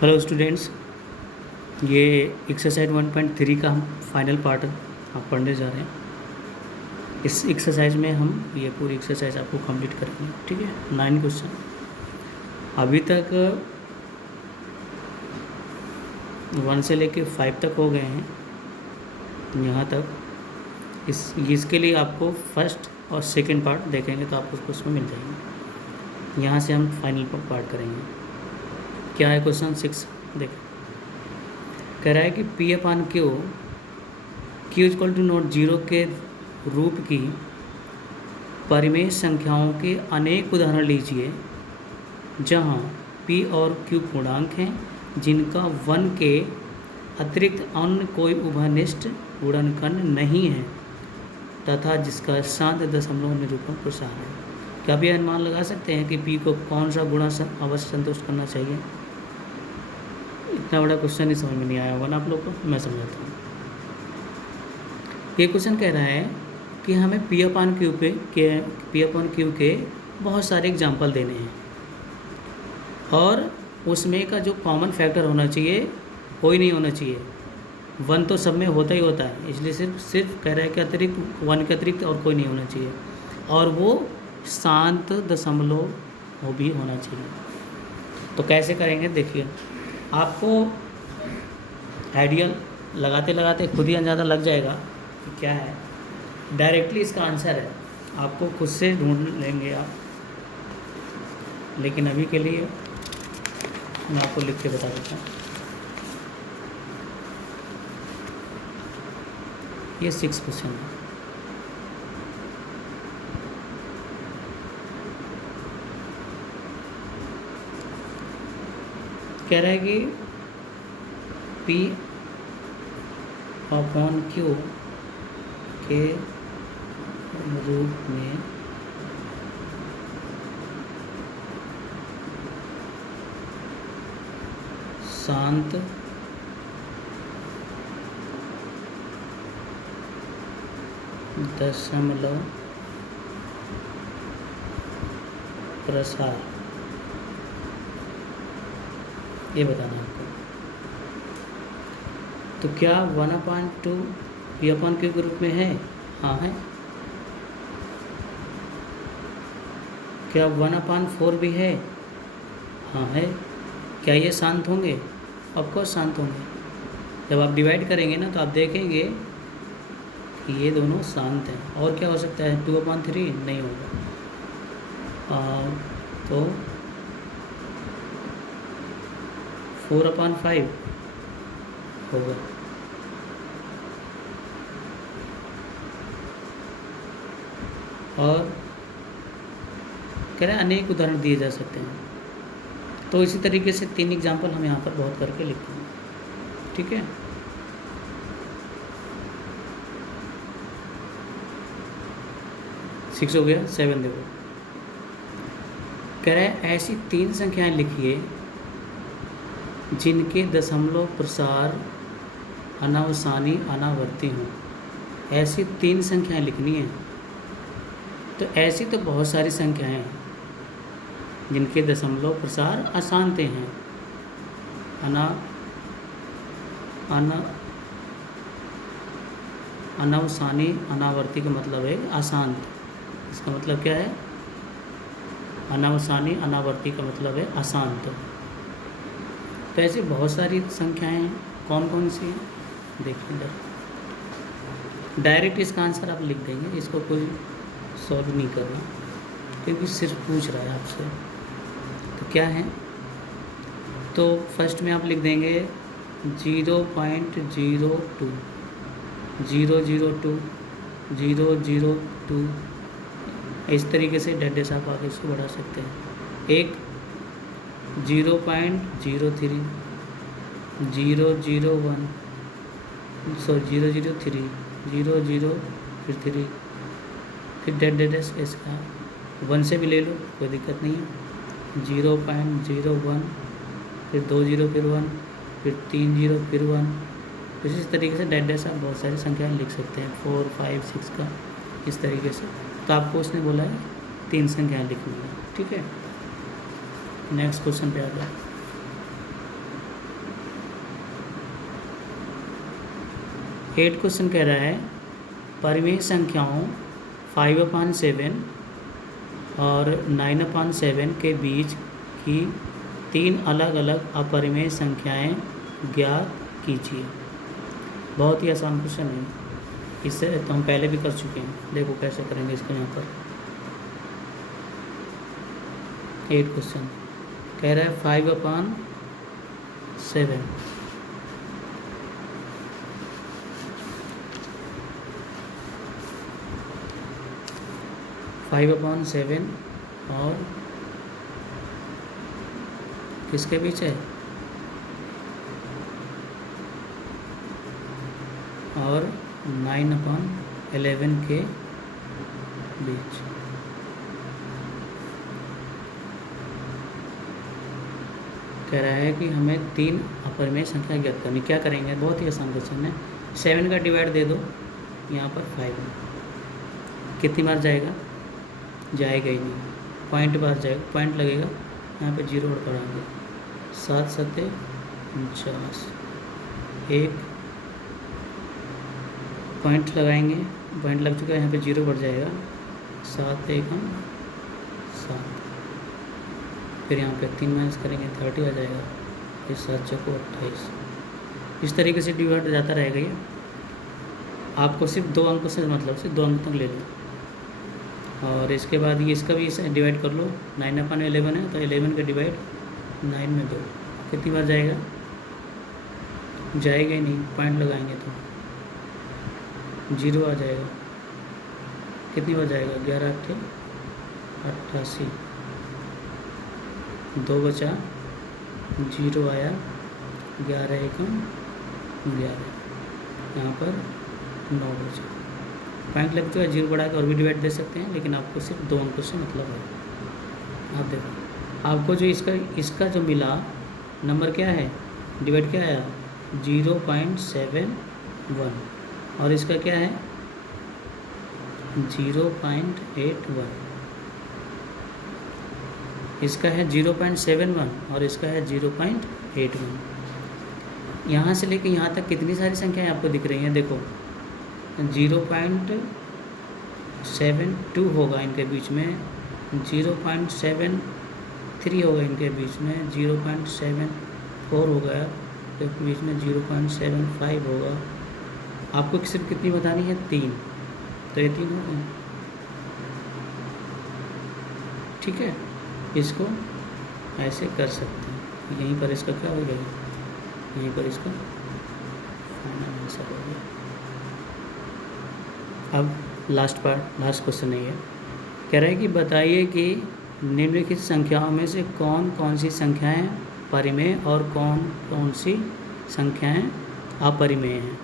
Hello students, ये exercise 1.3 का हम फाइनल पार्ट आप पढ़ने जा रहे हैं। इस एक्सरसाइज में हम ये पूरी एक्सरसाइज आपको कंप्लीट करेंगे, ठीक है। 9 क्वेश्चन अभी तक 1 से लेके 5 तक हो गए हैं। यहाँ तक इसके लिए आपको फर्स्ट और सेकंड पार्ट देखेंगे तो आपको उसमें मिल जाएंगे। यहाँ से हम फाइनल पार्ट करेंगे। क्या है क्वेश्चन 6 देखें। कह रहा है कि P upon Q equal to not zero के रूप की परिमेय संख्याओं के अनेक उदाहरण लीजिए जहाँ P और Q पूर्णांक हैं जिनका 1 के अतिरिक्त अन्य कोई उभयनिष्ठ गुणनखंड नहीं है तथा जिसका शांत दशमलव निरूपण प्रसार है। क्या भी अनुमान लगा सकते हैं कि P को कौन सा गुणा अवश्य संतुष्ट करना चाहिए? इतना बड़ा क्वेश्चन ही समझ में नहीं आया होगा ना आप लोग को, मैं समझाता हूँ। ये क्वेश्चन कह रहा है कि हमें P अपान क्यू के बहुत सारे एग्जाम्पल देने हैं और उसमें का जो कॉमन फैक्टर होना चाहिए कोई नहीं होना चाहिए। 1 तो सब में होता ही होता है, इसलिए सिर्फ कह रहा है कि अतिरिक्त 1 के अतिरिक्त और कोई नहीं होना चाहिए और वो शांत दशमलव वो भी होना चाहिए। तो कैसे करेंगे देखिए, आपको आइडियल लगाते लगाते खुद ही अंदाज़ा लग जाएगा कि क्या है। डायरेक्टली इसका आंसर है, आपको खुद से ढूंढ लेंगे आप, लेकिन अभी के लिए मैं आपको लिख के बता देता हूँ। ये 6 क्वेश्चन है। कह रहा है कि P अपॉन Q के रूप में शांत दशमलव प्रसार, ये बताना है आपको। तो क्या 1/2 P अपान Q के रूप में है? हाँ है। क्या 1/4 भी है? हाँ है। क्या ये शांत होंगे? ऑफकोर्स शांत होंगे। जब आप डिवाइड करेंगे ना तो आप देखेंगे कि ये दोनों शांत हैं। और क्या हो सकता है? 2/3 नहीं होगा। तो 4/5 होगा। और कह रहे हैं अनेक उदाहरण दिए जा सकते हैं। तो इसी तरीके से 3 एग्जाम्पल हम यहाँ पर बहुत करके लिखते हैं, ठीक है। सिक्स हो गया। 7 देखो, कह रहे हैं ऐसी 3 संख्याएं लिखिए जिनके दशमलव प्रसार अनावसानी अनावर्ती हों। ऐसी 3 संख्याएं लिखनी है। तो ऐसी तो बहुत सारी संख्याएं हैं जिनके दशमलव प्रसार अशांत हैं। अनावसानी अनावर्ती का मतलब है अशांत। इसका मतलब क्या है? अनावसानी अनावर्ती का मतलब है अशांत। तो ऐसी बहुत सारी संख्याएं हैं। कौन कौन सी हैं देखिए जरा। डायरेक्ट इसका आंसर आप लिख देंगे, इसको कोई सॉल्व नहीं करना क्योंकि सिर्फ पूछ रहा है आपसे। तो क्या है? तो फर्स्ट में आप लिख देंगे 0.02 002 002। इस तरीके से डेडेस आप आगे इसको बढ़ा सकते हैं। एक 0.03 001 003 00 फिर 3 फिर डेडेस इसका 1 से भी ले लो, कोई दिक्कत नहीं है। 0.01 फिर 2 0 फिर 1 फिर 3 0 फिर 1। तो इस तरीके से डेडेस आप बहुत सारी संख्याएं लिख सकते हैं, 4 5 6 का इस तरीके से। तो आपको उसने बोला है 3 संख्याएं लिखनी है, ठीक है। नेक्स्ट क्वेश्चन पे आ जाए। 8 क्वेश्चन कह रहा है परिमेय संख्याओं 5/7 और 9/7 के बीच की 3 अलग अलग अपरिमेय संख्याएं ज्ञात कीजिए। बहुत ही आसान क्वेश्चन है, इससे तो हम पहले भी कर चुके हैं। देखो कैसे करेंगे इसको। यहाँ पर 8 क्वेश्चन कह रहा है 5/7 5/7 और किसके बीच है, और 9/11 के बीच। कह रहा है कि हमें 3 अपरिमेय संख्या ज्ञात करनी। क्या करेंगे, बहुत ही आसान क्वेश्चन है। 7 का डिवाइड दे दो यहाँ पर 5 में, कितनी बार जाएगा, जाएगा ही नहीं, पॉइंट बार जाएगा, पॉइंट लगेगा यहाँ पे 0 और पढ़ाएंगे। 7 7 49, 1 पॉइंट लगाएंगे, पॉइंट लग चुका है, यहाँ पे 0 बढ़ जाएगा। 7 1 7, फिर यहाँ पे 3 माइनस करेंगे 30 आ जाएगा, फिर 7 चौको 28। इस तरीके से डिवाइड जाता रहेगा ये। आपको सिर्फ 2 अंक से मतलब सिर्फ 2 अंक तक ले लो, और इसके बाद ये इसका भी डिवाइड कर लो। 9/11 है तो 11 का डिवाइड 9 में 2, कितनी बार जाएगा, जाएगा ही नहीं, पॉइंट लगाएंगे तो 0 आ जाएगा। कितनी बार जाएगा, 11 8 88, 2 बचा, 0 आया, 11 1 11, यहाँ पर 9 बचा, पॉइंट लग चुका है। 0 बढ़ा के और भी डिवाइड दे सकते हैं, लेकिन आपको सिर्फ 2 अंकों से मतलब है। आप देखो आपको जो इसका जो मिला नंबर क्या है, डिवाइड क्या आया 0.71, और इसका क्या है 0.81, इसका है 0.71 और इसका है 0.81। यहाँ से लेके यहाँ तक कितनी सारी संख्याएं आपको दिख रही हैं, देखो 0.72 होगा इनके बीच में, 0.73 होगा इनके बीच में, 0.74 होगा इनके बीच में, 0.75 होगा। आपको सिर्फ कितनी बतानी है, 3, तो ये 3 हो गए। ठीक है, इसको ऐसे कर सकते हैं। यहीं पर इसका क्या हो गया, यहीं पर इसका फाइनल आंसर हो गया। अब लास्ट क्वेश्चन नहीं है। कह रहा है कि बताइए कि निम्नलिखित संख्याओं में से कौन कौन सी संख्याएं परिमेय और कौन कौन सी संख्याएं अपरिमेय हैं।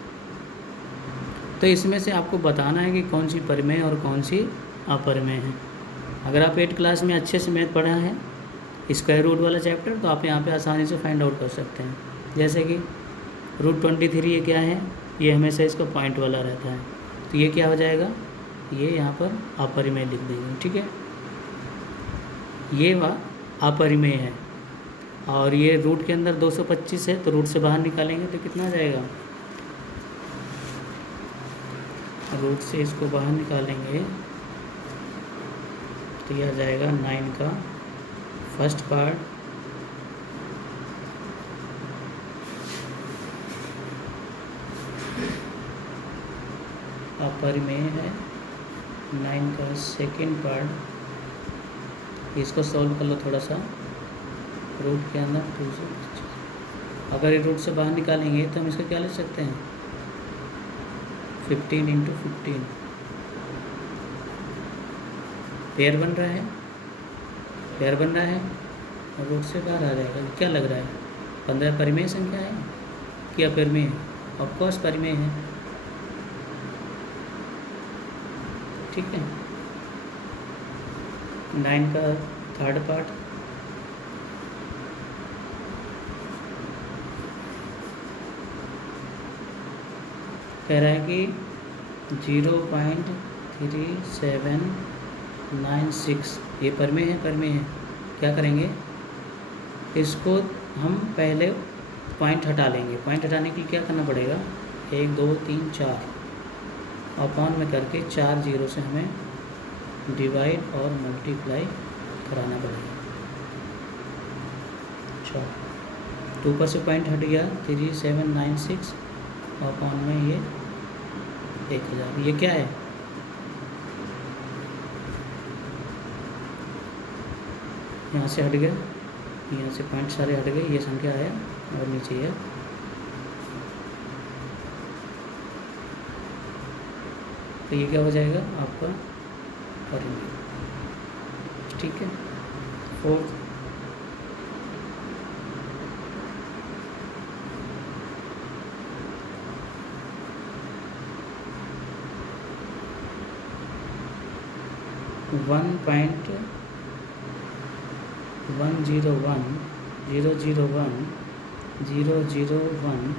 तो इसमें से आपको बताना है कि कौन सी परिमेय और कौन सी अपरिमेय है। अगर आप 8 क्लास में अच्छे से मैथ पढ़ा है, स्क्वायर रूट वाला चैप्टर, तो आप यहाँ पे आसानी से फाइंड आउट कर सकते हैं। जैसे कि √23 ये क्या है, ये हमेशा इसका पॉइंट वाला रहता है, तो ये क्या हो जाएगा, ये यहाँ पर अपरिमेय लिख देंगे। ठीक है, ये अपरिमेय है, और ये रूट के अंदर 225 है, तो रूट से बाहर निकालेंगे तो कितना आ जाएगा, रूट से इसको बाहर निकालेंगे तो यह आ जाएगा 9 का फर्स्ट पार्ट अपरिमेय है, 9 का सेकेंड पार्ट, इसको सॉल्व कर लो थोड़ा सा। रूट के अंदर 225, अगर ये रूट से बाहर निकालेंगे तो हम इसका क्या ले सकते हैं, 15 × 15 पेयर बन रहा है, पेयर बन रहा है, और रूट से बाहर आ जाएगा। क्या लग रहा है, 15 परिमेय संख्या है कि अपरिमेय? ऑफकोर्स परिमेय है। ठीक है, 9 का थर्ड पार्ट, कह रहा है कि 0.3796, ये परिमेय है, परिमेय है। क्या करेंगे, इसको हम पहले पॉइंट हटा लेंगे। पॉइंट हटाने के लिए क्या करना पड़ेगा, 1 2 3 4 अपॉन में करके 4 जीरो से हमें डिवाइड और मल्टीप्लाई कराना पड़ेगा। अच्छा, 2 पर से पॉइंट हट गया, 3796 अपॉन में ये 1000। ये क्या है? यहाँ से हट गया, यहाँ से पॉइंट सारे हट गए, ये संख्या है और नीचे है। तो ये क्या हो जाएगा आपका परिमेय। ठीक है। 4 1.101.001.001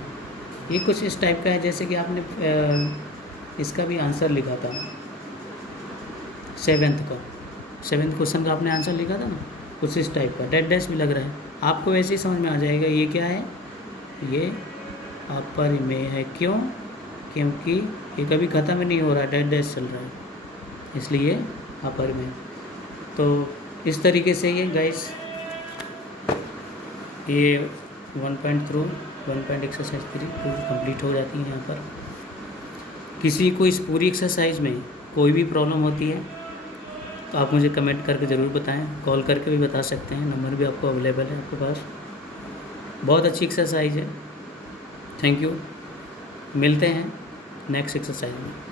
ये कुछ इस टाइप का है, जैसे कि आपने इसका भी आंसर लिखा था 7th क्वेश्चन का आपने आंसर लिखा था ना, कुछ इस टाइप का डेड डैश भी लग रहा है, आपको वैसे ही समझ में आ जाएगा। ये क्या है? ये अपरिमेय है। क्यों? क्योंकि ये कभी ख़त्म ही नहीं हो रहा, डेड डैश चल रहा है, इसलिए अपरिमेय। तो इस तरीके से ये गाइस ये 1.3 एक्सरसाइज 3 कंप्लीट हो जाती है। यहाँ पर किसी को इस पूरी एक्सरसाइज में कोई भी प्रॉब्लम होती है तो आप मुझे कमेंट करके ज़रूर बताएं, कॉल करके भी बता सकते हैं, नंबर भी आपको अवेलेबल है आपके पास। बहुत अच्छी एक्सरसाइज है। थैंक यू, मिलते हैं नेक्स्ट एक्सरसाइज में।